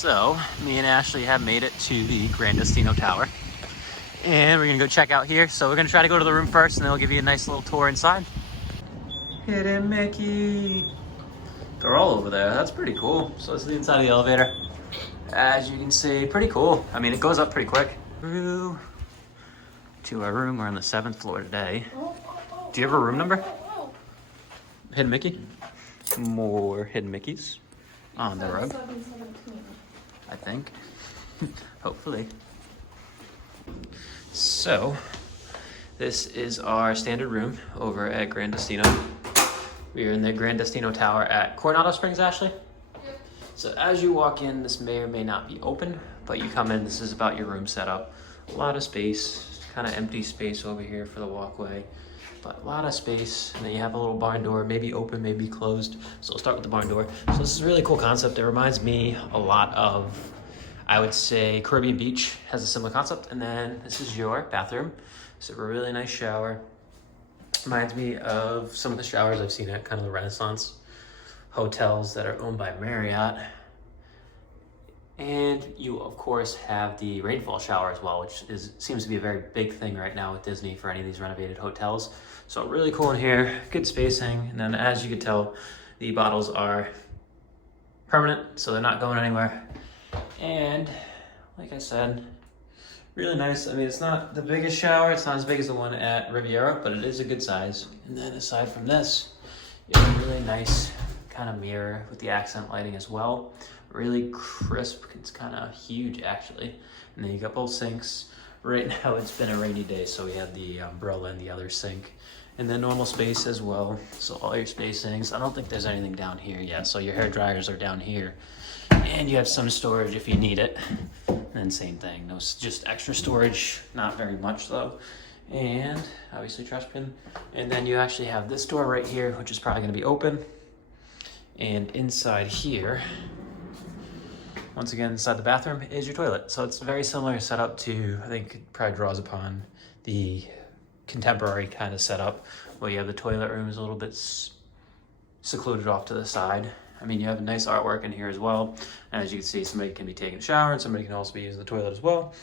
So, me and Ashley have made it to the Gran Destino Tower. And we're gonna go check out here. So we're gonna try to go to the room first and then we'll give you a nice little tour inside. Hidden Mickey. They're all over there. That's pretty cool. So this is the inside of the elevator. As you can see, pretty cool. I mean, it goes up pretty quick. Through to our room. We're on the 7th floor today. Do you have a room number? Hidden Mickey? More Hidden Mickeys on the rug. 717. I think. Hopefully. So, this is our standard room over at Gran Destino. We are in the Gran Destino Tower at Coronado Springs, Ashley. Yep. So as you walk in, this may or may not be open, but you come in, this is about your room setup. A lot of space, kind of empty space over here for the walkway, but a lot of space. And then you have a little barn door, maybe open, maybe closed. So we'll start with the barn door. So this is a really cool concept. It reminds me a lot of, I would say, Caribbean Beach has a similar concept. And then this is your bathroom. So a really nice shower. Reminds me of some of the showers I've seen at kind of the Renaissance hotels that are owned by Marriott. And you, of course, have the rainfall shower as well, which seems to be a very big thing right now with Disney for any of these renovated hotels. So really cool in here, good spacing. And then as you can tell, the bottles are permanent, so they're not going anywhere. And like I said, really nice. I mean, it's not the biggest shower. It's not as big as the one at Riviera, but it is a good size. And then aside from this, you have a really nice kind of mirror with the accent lighting as well. Really crisp. It's kind of huge, actually. And then you got both sinks. Right now, it's been a rainy day, so we have the umbrella in the other sink. And then normal space as well. So all your spacings. I don't think there's anything down here yet. So your hair dryers are down here. And you have some storage if you need it. And then same thing, no, just extra storage, not very much though. And obviously trash bin. And then you actually have this door right here, which is probably gonna be open. And inside here, once again, inside the bathroom is your toilet. So it's very similar setup to, I think it probably draws upon the contemporary kind of setup where you have the toilet rooms a little bit secluded off to the side. I mean, you have nice artwork in here as well. And as you can see, somebody can be taking a shower and somebody can also be using the toilet as well.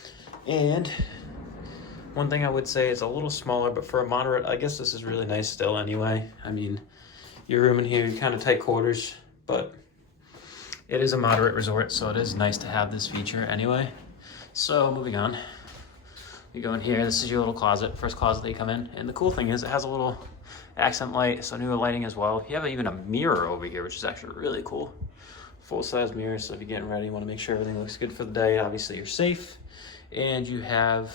And one thing I would say is a little smaller, but for a moderate, I guess this is really nice still anyway. I mean, your room in here, you kind of tight quarters, but it is a moderate resort, so it is nice to have this feature anyway. So moving on, we go in here. This is your little closet, first closet that you come in. And the cool thing is it has a little accent light, so newer lighting as well. You have even a mirror over here, which is actually really cool. Full-size mirror, so if you're getting ready, you want to make sure everything looks good for the day. Obviously, you're safe. And you have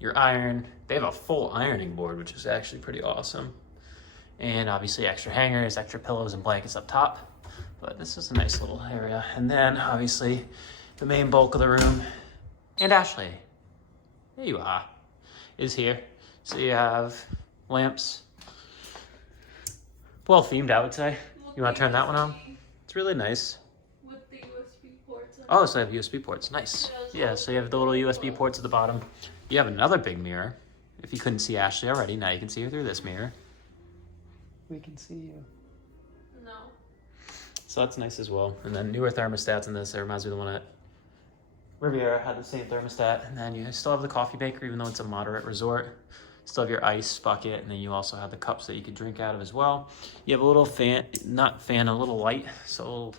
your iron. They have a full ironing board, which is actually pretty awesome. And obviously extra hangers, extra pillows and blankets up top. But this is a nice little area. And then, obviously, the main bulk of the room. And Ashley, there you are, is here. So you have lamps. Well themed, I would say. You want to turn that one on? It's really nice. With the USB ports. Oh, so I have USB ports. Nice. Yeah, so you have the little USB ports at the bottom. You have another big mirror. If you couldn't see Ashley already, now you can see her through this mirror. We can see you. No. So that's nice as well. And then newer thermostats in this. It reminds me of the one at Riviera had the same thermostat. And then you still have the coffee maker, even though it's a moderate resort. Still have your ice bucket, and then you also have the cups that you could drink out of as well. You have a little fan, a little light, so a little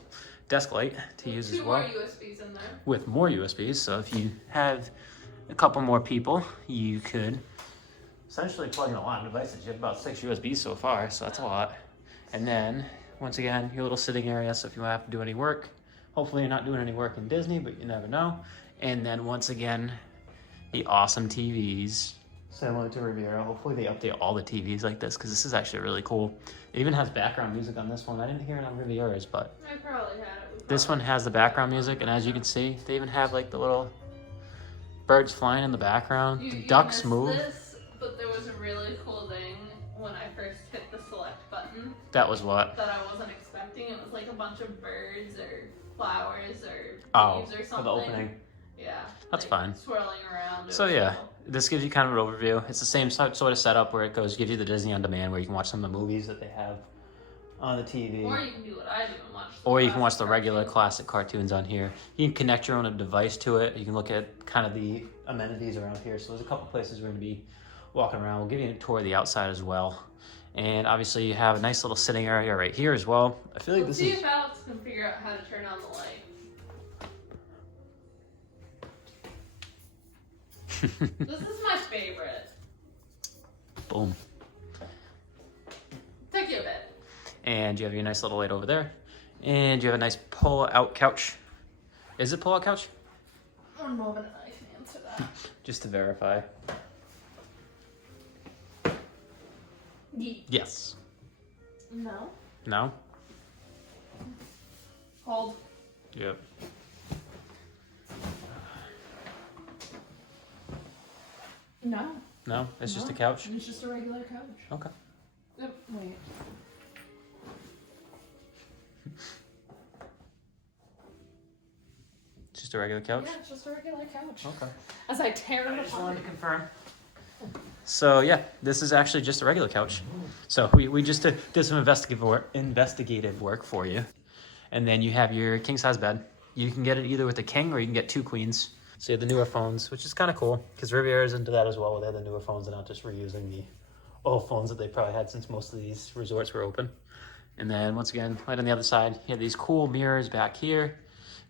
desk light to use as well. Two more USBs in there. With more USBs, so if you have a couple more people, you could essentially plug in a lot of devices. You have about 6 USBs so far, so that's a lot. And then, once again, your little sitting area, so if you have to do any work, hopefully you're not doing any work in Disney, but you never know. And then, once again, the awesome TVs. Similar to Riviera. Hopefully they update all the TVs like this, because this is actually really cool. It even has background music on this one. I didn't hear it on Riviera's, but I probably had it. This one has the background music, and as you can see, they even have like the little birds flying in the background. The ducks move. This, but there was a really cool thing when I first hit the select button. That was what? That I wasn't expecting. It was like a bunch of birds or flowers or leaves or something. For the opening. Yeah. That's like fine. Swirling around. So yeah, this gives you kind of an overview. It's the same sort of setup where it gives you the Disney on demand, where you can watch some of the movies that they have on the TV. Or you can do what I do and watch. Or you can watch the regular classic cartoons on here. You can connect your own device to it. You can look at kind of the amenities around here. So there's a couple places we're going to be walking around. We'll give you a tour of the outside as well. And obviously you have a nice little sitting area right here as well. I feel like Let's this see is... if Alex can figure out how to turn on the light. This is my favorite. Boom. Took you a bit. And you have your nice little light over there. And you have a nice pull-out couch. Is it pull-out couch? One moment and I can answer that. Just to verify. Yes. No. No? Hold. Yep. No. No? It's just a couch? It's just a regular couch. Okay. Yep. Wait. Just a regular couch? Yeah, it's just a regular couch. Okay. As I tear it I just apart. wanted to confirm. So yeah, this is actually just a regular couch. So we just did some investigative work for you. And then you have your king size bed. You can get it either with a king or you can get two queens. So you have the newer phones, which is kind of cool because Riviera's into that as well. They have the newer phones and not just reusing the old phones that they probably had since most of these resorts were open. And then once again, right on the other side, you have these cool mirrors back here,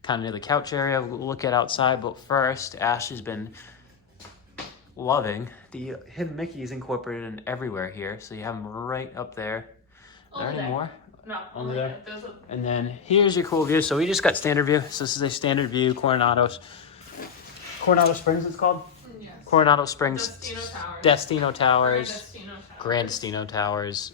kind of near the couch area. We'll look at outside, but first, Ash has been loving the hidden Mickeys incorporated in everywhere here. So you have them right up there. Are there any more? No, Only there. And then here's your cool view. So we just got standard view. So this is a standard view, Coronado Springs it's called? Yes. Coronado Springs. Destino Towers. Destino Towers. Gran Destino Towers.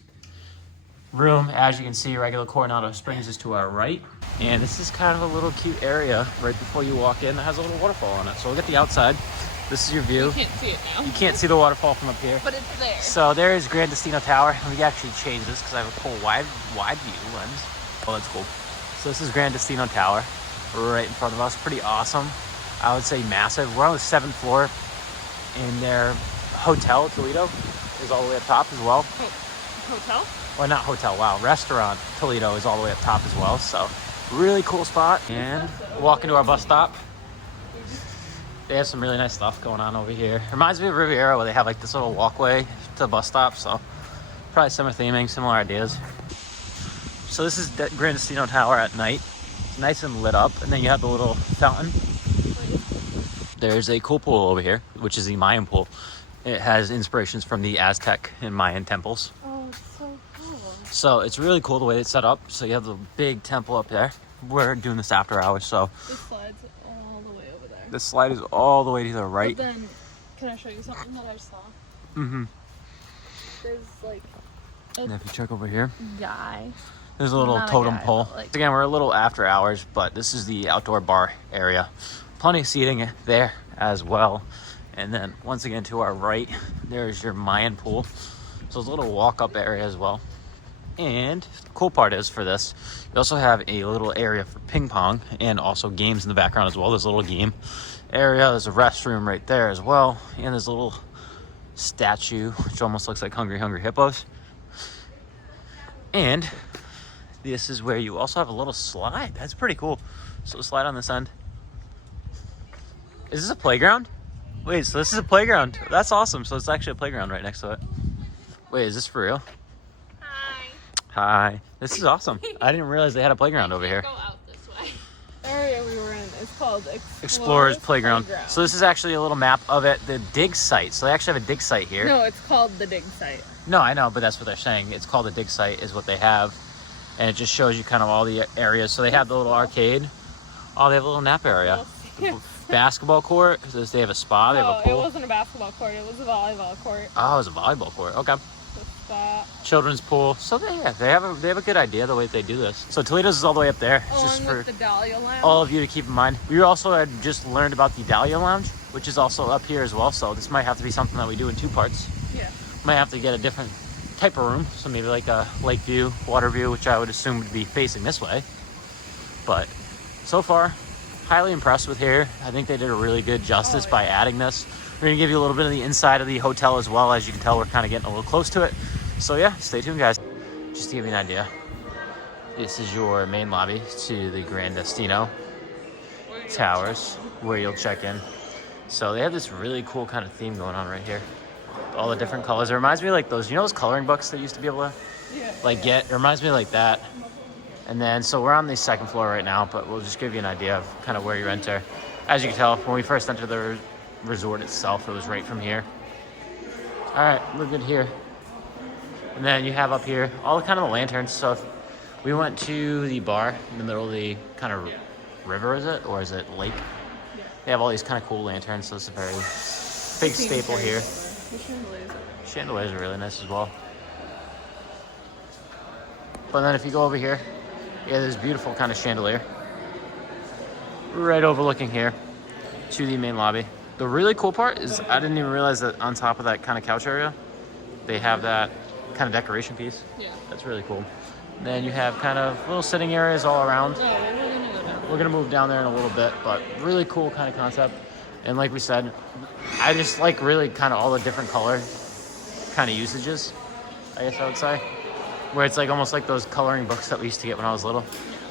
Room, as you can see, regular Coronado Springs is to our right. And this is kind of a little cute area right before you walk in that has a little waterfall on it. So we'll get the outside. This is your view. You can't see it now. You can't see the waterfall from up here. But it's there. So there is Gran Destino Tower. We actually changed this because I have a cool wide view lens. Oh, that's cool. So this is Gran Destino Tower right in front of us. Pretty awesome. I would say massive. We're on the 7th floor in their hotel, Toledo, is all the way up top as well. Hotel? Well, not hotel, wow. Restaurant, Toledo is all the way up top as well. So really cool spot. And walk into our bus stop. They have some really nice stuff going on over here. Reminds me of Riviera where they have like this little walkway to the bus stop. So probably similar theming, similar ideas. So this is Gran Destino Tower at night. It's nice and lit up. And then you have the little fountain. There's a cool pool over here, which is the Mayan Pool. It has inspirations from the Aztec and Mayan temples. Oh, it's so cool. So it's really cool the way it's set up. So you have the big temple up there. We're doing this after hours, so. This slide's all the way over there. The slide is all the way to the right. But then, can I show you something that I saw? Mm-hmm. There's like And if you check over here, guy. there's a little Not a totem guy, pole. but, like- Again, we're a little after hours, but this is the outdoor bar area. Plenty of seating there as well. And then once again to our right, there's your Mayan Pool. So it's a little walk-up area as well. And the cool part is for this, you also have a little area for ping pong and also games in the background as well. There's a little game area. There's a restroom right there as well. And there's a little statue, which almost looks like Hungry Hungry Hippos. And this is where you also have a little slide. That's pretty cool. So slide on this end. Is this a playground? Wait, so this is a playground. That's awesome. So it's actually a playground right next to it. Wait, is this for real? Hi. Hi. This is awesome. I didn't realize they had a playground over here. Go out this way. The area we were in is called Explorers Playground. So this is actually a little map of it, the dig site. So they actually have a dig site here. No, it's called the dig site. No, I know, but that's what they're saying. It's called a dig site is what they have. And it just shows you kind of all the areas. So they have the little arcade. Oh, they have a little nap area. Basketball court. They have a spa. They have a No, pool. it wasn't a basketball court. It was a volleyball court. Oh, it was a volleyball court. Okay. Just that. Children's pool. So they have a good idea the way they do this. So Toledo's is all the way up there. It's just Along for with the Dahlia Lounge. all of you to keep in mind. We also had just learned about the Dahlia Lounge, which is also up here as well. So this might have to be something that we do in two parts. Yeah. Might have to get a different type of room. So maybe like a lake view, water view, which I would assume would be facing this way. But so far, highly impressed with here. I think they did a really good justice by adding this. We're gonna give you a little bit of the inside of the hotel as well. As you can tell, we're kind of getting a little close to it. So yeah, stay tuned guys. Just to give you an idea. This is your main lobby to the Gran Destino Towers, where you'll check in. So they have this really cool kind of theme going on right here. All the different colors. It reminds me of like those, you know those coloring books that you used to be able to like get? It reminds me of like that. And then, so we're on the second floor right now, but we'll just give you an idea of kind of where you enter. As you can tell, when we first entered the resort itself, it was right from here. All right, we're good here. And then you have up here all the kind of the lanterns. So if we went to the bar in the middle of the kind of river, is it? Or is it lake? Yeah. They have all these kind of cool lanterns, so it's a very big staple here. The chandeliers are really nice as well. But then if you go over here, yeah, there's beautiful kind of chandelier right overlooking here to the main lobby. The really cool part is I didn't even realize that on top of that kind of couch area, they have that kind of decoration piece. Yeah. That's really cool. And then you have kind of little sitting areas all around. We're gonna move down there in a little bit, but really cool kind of concept. And like we said, I just like really kind of all the different color kind of usages, I guess I would say. Where it's like almost like those coloring books that we used to get when I was little.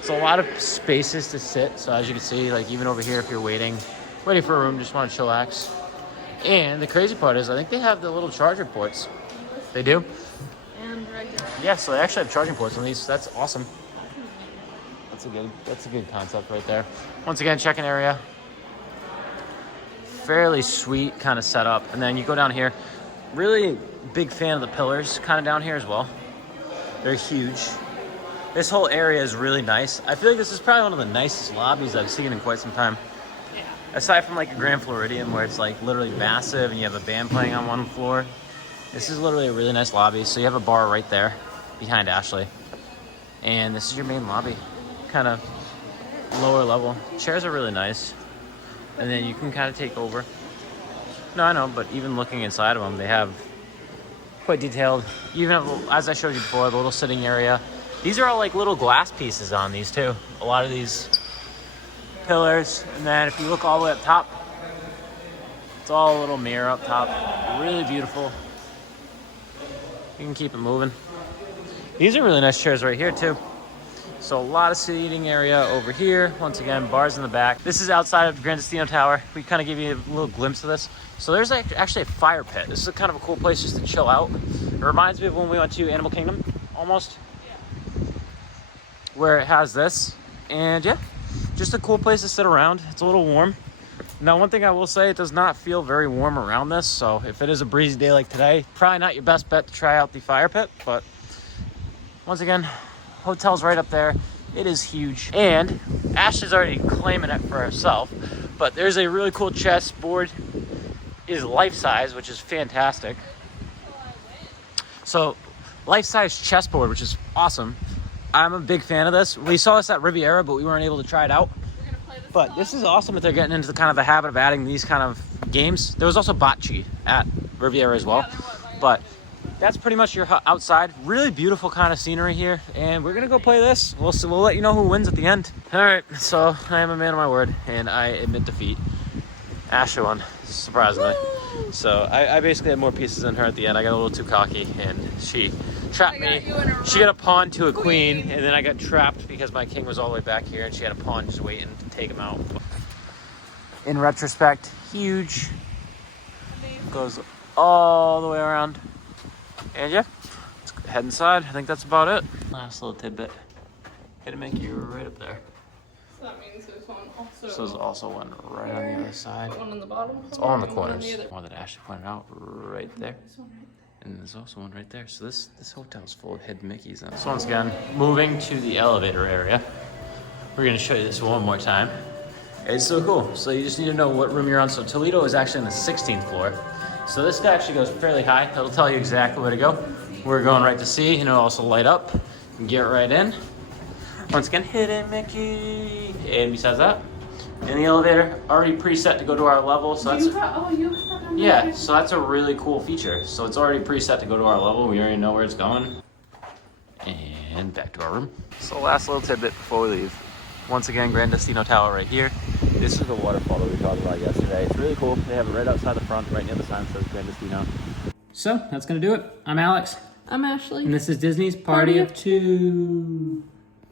So a lot of spaces to sit. So as you can see, like even over here, if you're waiting for a room, just want to chillax. And the crazy part is I think they have the little charger ports. They do? And right there. Yeah, so they actually have charging ports on these. That's awesome. That's a good concept right there. Once again, check-in area. Fairly sweet kind of setup. And then you go down here. Really big fan of the pillars kind of down here as well. They're huge. This whole area is really nice. I feel like this is probably one of the nicest lobbies I've seen in quite some time. Yeah. Aside from like a Grand Floridian where it's like literally massive and you have a band playing on one floor. This is literally a really nice lobby. So you have a bar right there behind Ashley. And this is your main lobby. Kind of lower level. Chairs are really nice. And then you can kind of take over. No, I know, but even looking inside of them, they have quite detailed. Even as I showed you before, the little sitting area. These are all like little glass pieces on these too. A lot of these pillars. And then if you look all the way up top, it's all a little mirror up top. Really beautiful. You can keep it moving. These are really nice chairs right here too. So a lot of seating area over here. Once again, bars in the back. This is outside of Gran Destino Tower. We kind of give you a little glimpse of this. So there's actually a fire pit. This is kind of a cool place just to chill out. It reminds me of when we went to Animal Kingdom, almost. Yeah. Where it has this. And yeah, just a cool place to sit around. It's a little warm. Now, one thing I will say, it does not feel very warm around this. So if it is a breezy day like today, probably not your best bet to try out the fire pit. But once again, hotel's right up there. It is huge. And Ashley's already claiming it for herself. But there's a really cool chessboard. It is life-size, which is fantastic. So, life-size chessboard, which is awesome. I'm a big fan of this. We saw this at Riviera, but we weren't able to try it out. But this is awesome that they're getting into the kind of the habit of adding these kind of games. There was also bocce at Riviera as well. But that's pretty much your outside. Really beautiful kind of scenery here. And we're going to go play this. We'll let you know who wins at the end. All right, so I am a man of my word, and I admit defeat. Ashley won, surprisingly. So I basically had more pieces than her at the end. I got a little too cocky, and she trapped me. She got a pawn to a queen, and then I got trapped because my king was all the way back here, and she had a pawn just waiting to take him out. In retrospect, huge. Goes all the way around. And yeah, let's head inside. I think that's about it. Last little tidbit. Hidden Mickey right up there. So that means there's one also. So there's also one right on the other side. One on the bottom. It's all in the corners. One that Ashley pointed out right there. And there's also one right there. So this hotel is full of hidden Mickeys. So once again, moving to the elevator area. We're gonna show you this one more time. It's so cool. So you just need to know what room you're on. So Toledo is actually on the 16th floor. So this guy actually goes fairly high. It'll tell you exactly where to go. We're going right to C, and it'll also light up. Get right in. Once again, hidden Mickey. And besides that, in the elevator, already preset to go to our level. So that's yeah. So that's a really cool feature. So it's already preset to go to our level. We already know where it's going. And back to our room. So last little tidbit before we leave. Once again, Gran Destino Tower right here. This is the waterfall that we talked about yesterday. It's really cool. They have it right outside the front, right near the sign that says Gran Destino. So that's gonna do it. I'm Alex. I'm Ashley. And this is Disney's Party of Two.